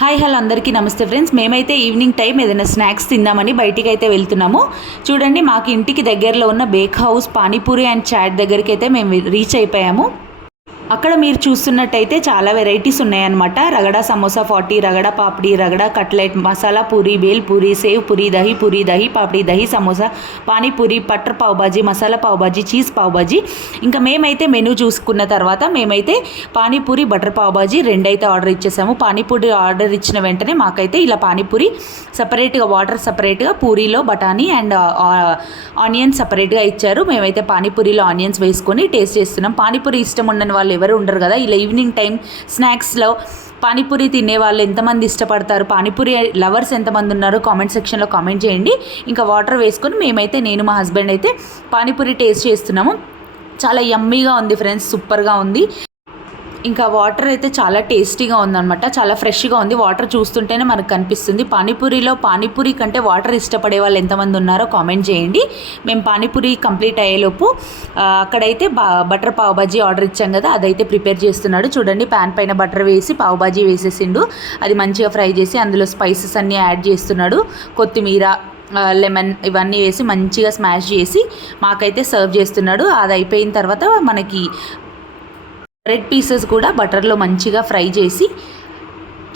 Hi hello అందరికీ నమస్తే friends. మేమైతే ఈవినింగ్ టైం ఏదైనా స్నాక్స్ తిందామని బయటికి అయితే వెళ్తున్నాము. చూడండి, మాకు ఇంటికి దగ్గరలో ఉన్న bake house panipuri and chaat దగ్గరికి అయితే మేము రీచ్ అయిపోయాము. అక్కడ మీరు చూస్తున్నట్టయితే చాలా వెరైటీస్ ఉన్నాయన్నమాట. రగడా samosa 40, ragda papdi, ragda cutlet, masala puri, bhel puri, sev puri, dahi papdi, dahi samosa, panipuri, butter pav bhaji, masala pav bhaji, cheese pav bhaji. ఇంకా మేమైతే మెనూ చూసుకున్న తర్వాత మేమైతే పానీపూరి, బటర్ పావ్ బాజీ రెండైతే ఆర్డర్ ఇచ్చేసాము. పానీపూరి ఆర్డర్ ఇచ్చిన వెంటనే మాకైతే ఇలా పానీపూరి సపరేట్గా, వాటర్ సపరేట్గా, పూరీలో బఠానీ అండ్ ఆనియన్స్ సపరేట్గా ఇచ్చారు. మేమైతే పానీపూరిలో ఆనియన్స్ వేసుకొని టేస్ట్ చేస్తున్నాం. పానీపూరి ఇష్టం ఉండని వాళ్ళు ఎవరు ఉండరు కదా. ఇలా ఈవినింగ్ టైం స్నాక్స్లో పానీపూరి తినే వాళ్ళు ఎంతమంది ఇష్టపడతారు, పానీపూరి లవర్స్ ఎంతమంది ఉన్నారో కామెంట్ సెక్షన్లో కామెంట్ చేయండి. ఇంకా వాటర్ వేసుకొని మేమైతే నేను మా హస్బెండ్ అయితే పానీపూరి టేస్ట్ చేస్తున్నాము. చాలా యమ్మీగా ఉంది ఫ్రెండ్స్, సూపర్గా ఉంది. ఇంకా వాటర్ అయితే చాలా టేస్టీగా ఉందన్నమాట, చాలా ఫ్రెష్గా ఉంది. వాటర్ చూస్తుంటేనే మనకు కనిపిస్తుంది. పానీపూరిలో పానీపూరి కంటే వాటర్ ఇష్టపడే వాళ్ళు ఎంతమంది ఉన్నారో కామెంట్ చేయండి. మేము పానీపూరి కంప్లీట్ అయ్యేలోపు అక్కడైతే బటర్ పావ్ బాజీ ఆర్డర్ ఇచ్చాం కదా, అదైతే ప్రిపేర్ చేస్తున్నాడు. చూడండి, ప్యాన్ పైన బటర్ వేసి పావ్ బాజీ వేసేసిండు. అది మంచిగా ఫ్రై చేసి అందులో స్పైసెస్ అన్నీ యాడ్ చేస్తున్నాడు. కొత్తిమీర, లెమన్ ఇవన్నీ వేసి మంచిగా స్మాష్ చేసి మాకైతే సర్వ్ చేస్తున్నాడు. అది అయిపోయిన తర్వాత మనకి బ్రెడ్ పీసెస్ కూడా బటర్లో మంచిగా ఫ్రై చేసి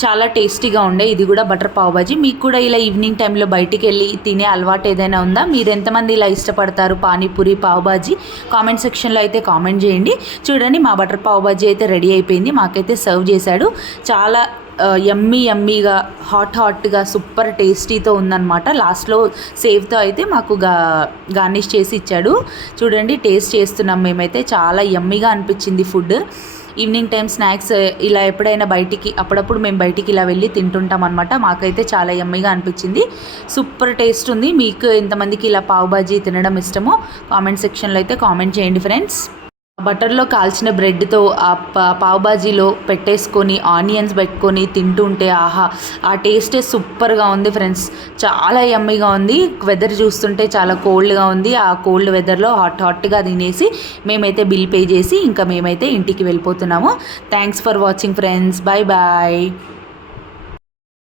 చాలా టేస్టీగా ఉండే. ఇది కూడా బటర్ పావ్ బాజీ. మీకు కూడా ఇలా ఈవినింగ్ టైంలో బయటికి వెళ్ళి తినే అలవాటు ఏదైనా ఉందా? మీరు ఎంతమంది ఇలా ఇష్టపడతారు పానీపూరి, పావ్ బాజీ? కామెంట్ సెక్షన్లో అయితే కామెంట్ చేయండి. చూడండి, మా బటర్ పావ్ బాజీ అయితే రెడీ అయిపోయింది. మాకైతే సర్వ్ చేశాడు. చాలా యమ్మీగా హాట్గా సూపర్ టేస్టీతో ఉందన్నమాట. లాస్ట్లో సేవ్తో అయితే మాకు గార్నిష్ చేసి ఇచ్చాడు. చూడండి, టేస్ట్ చేస్తున్నాం మేమైతే. చాలా యమ్మీగా అనిపించింది ఫుడ్. ఈవినింగ్ టైం స్నాక్స్ ఇలా ఎప్పుడైనా అప్పుడప్పుడు మేము బయటికి ఇలా వెళ్ళి తింటుంటాం అనమాట. మాకైతే చాలా యమ్మీగా అనిపించింది. సూపర్ టేస్ట్ ఉంది. మీకు ఎంతమందికి ఇలా పావ్ బాజీ తినడం ఇష్టమో కామెంట్ సెక్షన్లో అయితే కామెంట్ చేయండి ఫ్రెండ్స్. బటర్లో కాల్చిన బ్రెడ్తో ఆ పావ్ బాజీలో పెట్టేసుకొని ఆనియన్స్ పెట్టుకొని తింటుంటే ఆహా, ఆ టేస్టే సూపర్గా ఉంది ఫ్రెండ్స్. చాలా యమ్మీగా ఉంది. వెదర్ చూస్తుంటే చాలా కోల్డ్గా ఉంది. ఆ కోల్డ్ వెదర్లో హాట్గా తినేసి మేమైతే బిల్ పే చేసి ఇంకా మేమైతే ఇంటికి వెళ్ళిపోతున్నాము. Thanks for watching friends. Bye bye.